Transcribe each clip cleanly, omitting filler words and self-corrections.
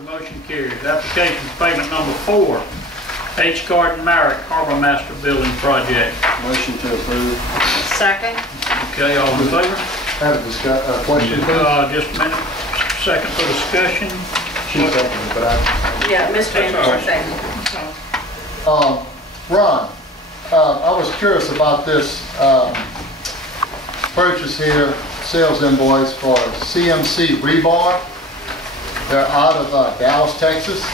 Opposed, motion carries. Application for payment number 4, H. Carden Merrick Harbor Master Building Project. Motion to approve. Second. Okay, all in favor? Have a question, please? Just a minute. Second for discussion. She seconded, but Yeah, Mr. Anderson second. Ron, I was curious about this purchase here, sales invoice for CMC Rebar. They're out of Dallas, Texas.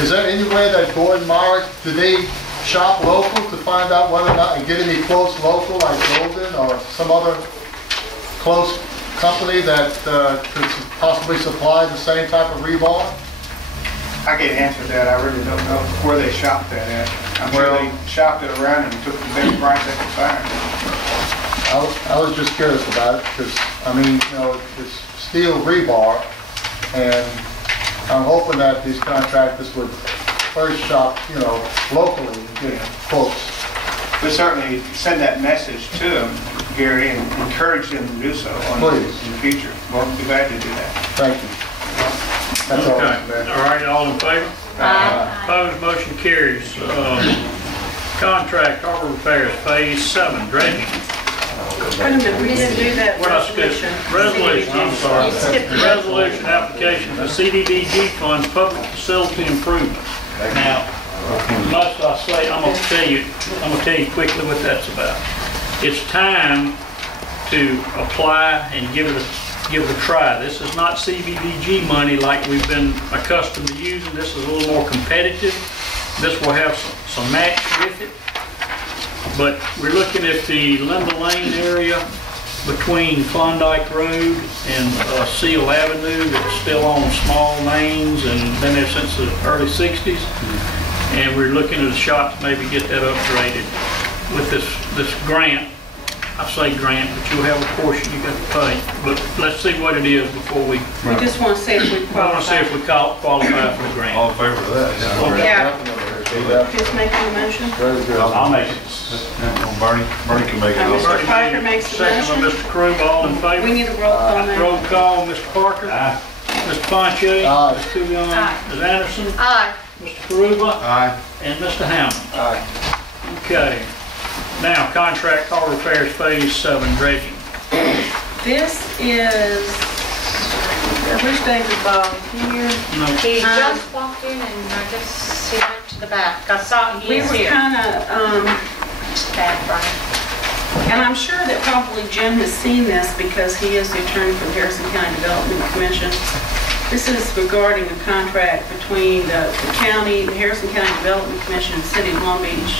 Is there any way that Gordon Myrick, do they shop local to find out whether or not, and get any quotes local like Golden or some other close company that could possibly supply the same type of rebar? I can't answer that. I really don't know where they shopped that at. I'm sure they shopped it around and took the best price they could find. I was just curious about it because, I mean, you know, it's steel rebar, and I'm hoping that these contractors would first shop, you know, locally and get quotes. We'll certainly send that message to them, Gary, and encourage them to do so in the future. We'll be glad to do that. Thank you. That's all. Okay. All right, all in favor? Aye. Opposed, motion carries. Contract harbor repairs, phase 7, dredging. Wait a minute, we didn't do that What I skipped? Resolution, I'm sorry. You skipped the Resolution application for CDBG funds, public facility improvement. Now, must I say, I'm gonna tell you quickly what that's about. It's time to apply and give it a try. This is not CDBG money like we've been accustomed to using. This is a little more competitive. This will have some match with it. But we're looking at the Linda Lane area between Klondike Road and Seal Avenue that's still on small mains and been there since the early 60s. And we're looking at a shot to maybe get that upgraded with this grant. I say grant, but you'll have a portion you got to pay. But let's see what it is before we... We just want to see if we qualify. I want to see if we qualify for the grant. All in favor of that? Yeah. Just making a motion. I'll make it. Bernie can make it. Mr. Parker makes the motion. Second by Mr. Krug, all in favor? We need a roll call now. Roll call, Mr. Parker. Aye. Mr. Ponche. Aye. Ms. Couillon. Aye. Ms. Anderson. Aye. Mr. Karuba. Aye. And Mr. Hammond. Aye. Okay. Now, contract car repairs phase 7 dredging. This is, I wish David Bob here. No. He just walked in and I guess he went to the back. I saw he We is were here. kind of, Bad, Brian. and I'm sure that probably Jim has seen this because he is the attorney for the Harrison County Development Commission. This is regarding a contract between the county, the Harrison County Development Commission, and the City of Long Beach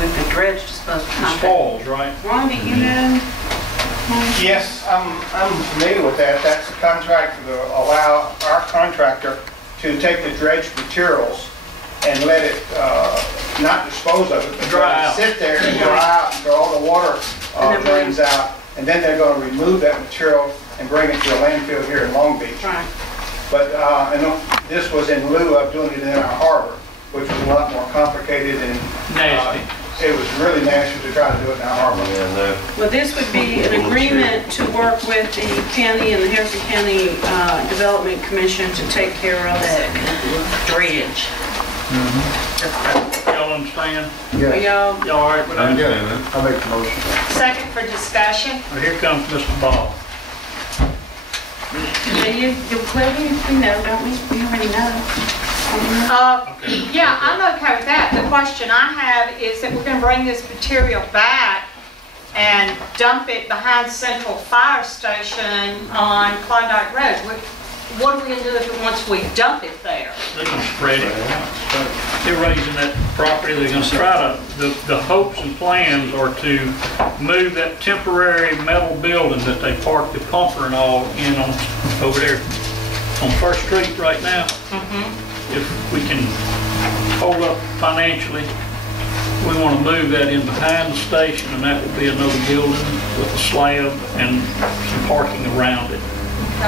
with the dredge disposal It's contract. falls, right? Ron, do you know? Yes, I'm familiar with that. That's a contract to allow our contractor to take the dredged materials and let it not dispose of it, but Dry out. sit there and dry out until all the water drains out, and then they're going to remove that material and bring it to a landfill here in Long Beach. Right. But and this was in lieu of doing it in our harbor, which was a lot more complicated and Nasty. it was really nasty to try to do it in our harbor. Well, this would be an agreement to work with the county and the Harrison County Development Commission to take care of that dredge. Y'all understand? Are Yes. y'all? Y'all all right with that? I make the motion. Second for discussion. Well, here comes Mr. Ball. We know, don't we? We already know. Yeah, I'm okay with that. The question I have is that we're going to bring this material back and dump it behind Central Fire Station on Klondike Road. What are we going to do once we dump it there? They're going to spread it. They're raising that property. They're going to try to, the hopes and plans are to move that temporary metal building that they parked the pumper and all in on over there on First Street right now. If we can hold up financially, we want to move that in behind the station, and that will be another building with a slab and some parking around it.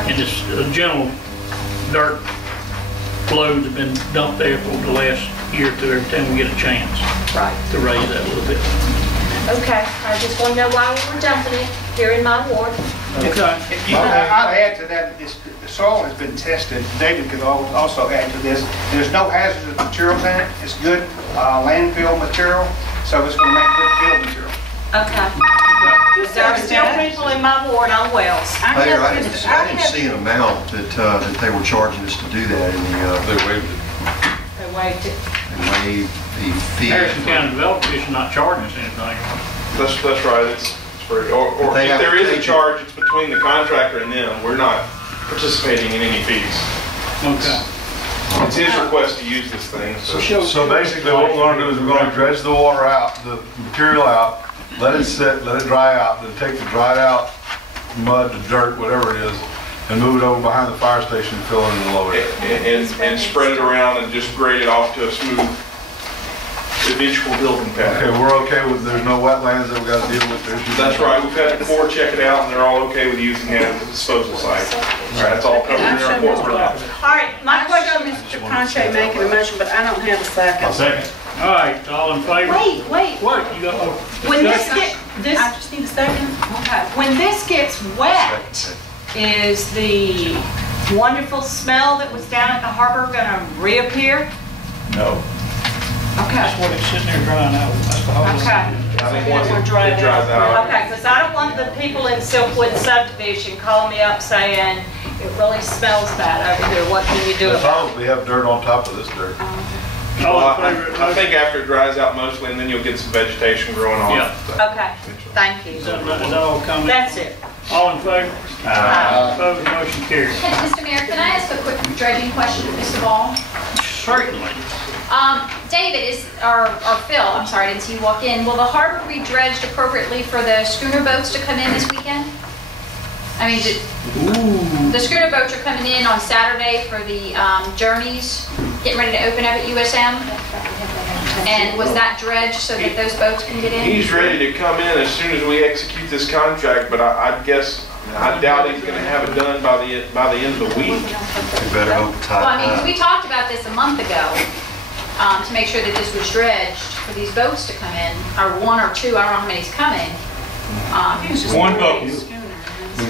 And it's general dirt loads have been dumped there for the last year or two every time we get a chance to raise that a little bit. Okay, I just want to know why we were dumping it here in my ward. Okay. I'll add to that, the soil has been tested. David could also add to this. There's no hazardous materials in it. It's good landfill material, so it's going to make good field material. Okay. There are still people in my ward on wells. Mayor, I didn't see an amount that they were charging us to do that in the, They waived it. They waived it. they waived the fee. Harrison County Development Commission not charging us anything. That's right, it's free. Or They if have there to is a take it. charge, it's between the contractor and them. We're not participating in any fees. Okay. It's his request to use this thing, so. So basically what we're gonna do is we're gonna dredge the water out, the material out, let it sit, let it dry out, then take the dried out mud, the dirt, whatever it is, and move it over behind the fire station, fill it in the low area. And spread it around and just grade it off to a smooth, eventual building Okay, pattern. we're okay with, there's no wetlands that we gotta deal with. That's right, we've had the Corps check it out and they're all okay with using that as a disposal site. That's all covered in our report. All right, my I show question, Mr. Conche making a motion, but I don't have a second. Second. All right, all in favor? wait. What, you got more? When this discussion? get, I this, just need a second. okay, when this gets wet, is the wonderful smell that was down at the harbor gonna reappear? No. Okay. That's what it's sitting there drying out. That's the whole. Okay. I think once it dries out. Okay, because I don't want the people in Silkwood subdivision calling me up saying, it really smells bad over here, what can you do As about long as we have dirt on top of this dirt. Well, All in favor? I think after it dries out mostly, and then you'll get some vegetation growing on it. Yeah. it? Okay, thank you. Is that all coming? That's it. All in favor? Opposed, motion carries. Mr. Mayor, can I ask a quick dredging question of Mr. Ball? Certainly. David, or Phil, I'm sorry, I didn't see you walk in. Will the harbor be dredged appropriately for the schooner boats to come in this weekend? I mean, the schooner boats are coming in on Saturday for the journeys, getting ready to open up at USM. And was that dredged so that those boats can get in? He's ready to come in as soon as we execute this contract, but I guess, I doubt he's gonna have it done by the end of the week. We better hope tight. Well, I mean, 'cause we talked about this a month ago, to make sure that this was dredged for these boats to come in, or one or two, I don't know how many's coming. One boat. It's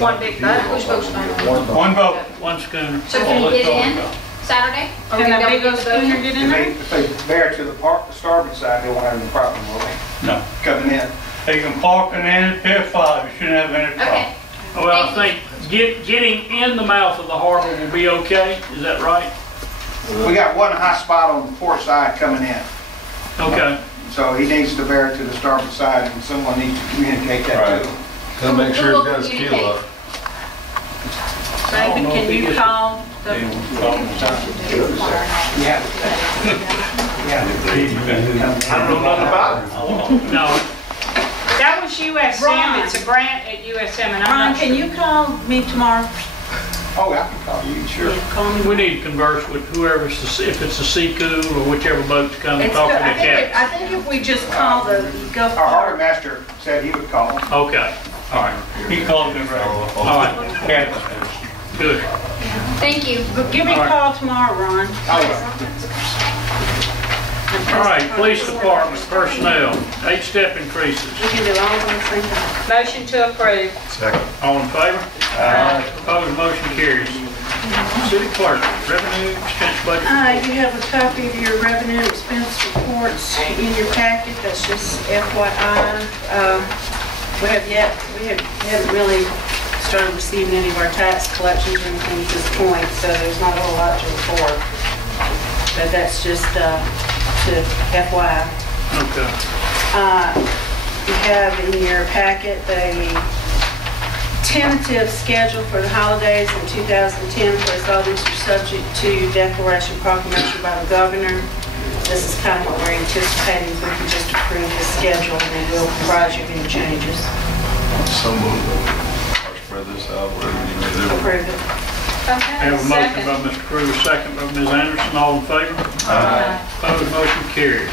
one big boat. Which boat's going on? One boat, one schooner. So can you get in Saturday? Are we Can gonna that be big able old to get the boat schooner in? get in there? If they bear to the starboard side, they won't have any problem, will they? No. Coming in. They can park in any Pier 5, you shouldn't have any problem. Okay. Well, I think getting in the mouth of the harbor will be okay, is that right? We got one high spot on the port side coming in. Okay. So he needs to bear to the starboard side, and someone needs to communicate that to him. Gotta make sure he's got his keel up. David, can you call the, Yeah. I don't know nothing about it. No, That was USM, Ron. it's a grant at USM, and I'm Ron, not can sure. you call me tomorrow? Oh, I can call you, sure. Yeah, call me. we need to converse with whoever's, if it's a sea cool or whichever boat's coming, It's talk good. to the captain. I think if we just call the Gulf Our harbor Port. master said he would call him. Okay, all right. He called me right. All right, okay. Good. Thank you. But give me a call tomorrow, Ron. Oh, yeah. All right, police department personnel, 8-step increases. We can do all of them at the same time. Motion to approve. Second. All in favor? Opposed, motion carries. City clerk, revenue expense budget. You have a copy of your revenue and expense reports in your packet, that's just FYI. We haven't really started receiving any of our tax collections or anything at this point, so there's not a whole lot to report. But that's just to FYI. Okay. You have in your packet the tentative schedule for the holidays in 2010. Of course, all these are subject to declaration proclamation by the governor. This is kind of what we're anticipating. If we can just approve the schedule, and then we'll provide you with any changes. So move. Or spread this out, whatever you need to do. Approve it. Have a motion by Mr. Cruz, second by Ms. Anderson, all in favor? Opposed, motion carries.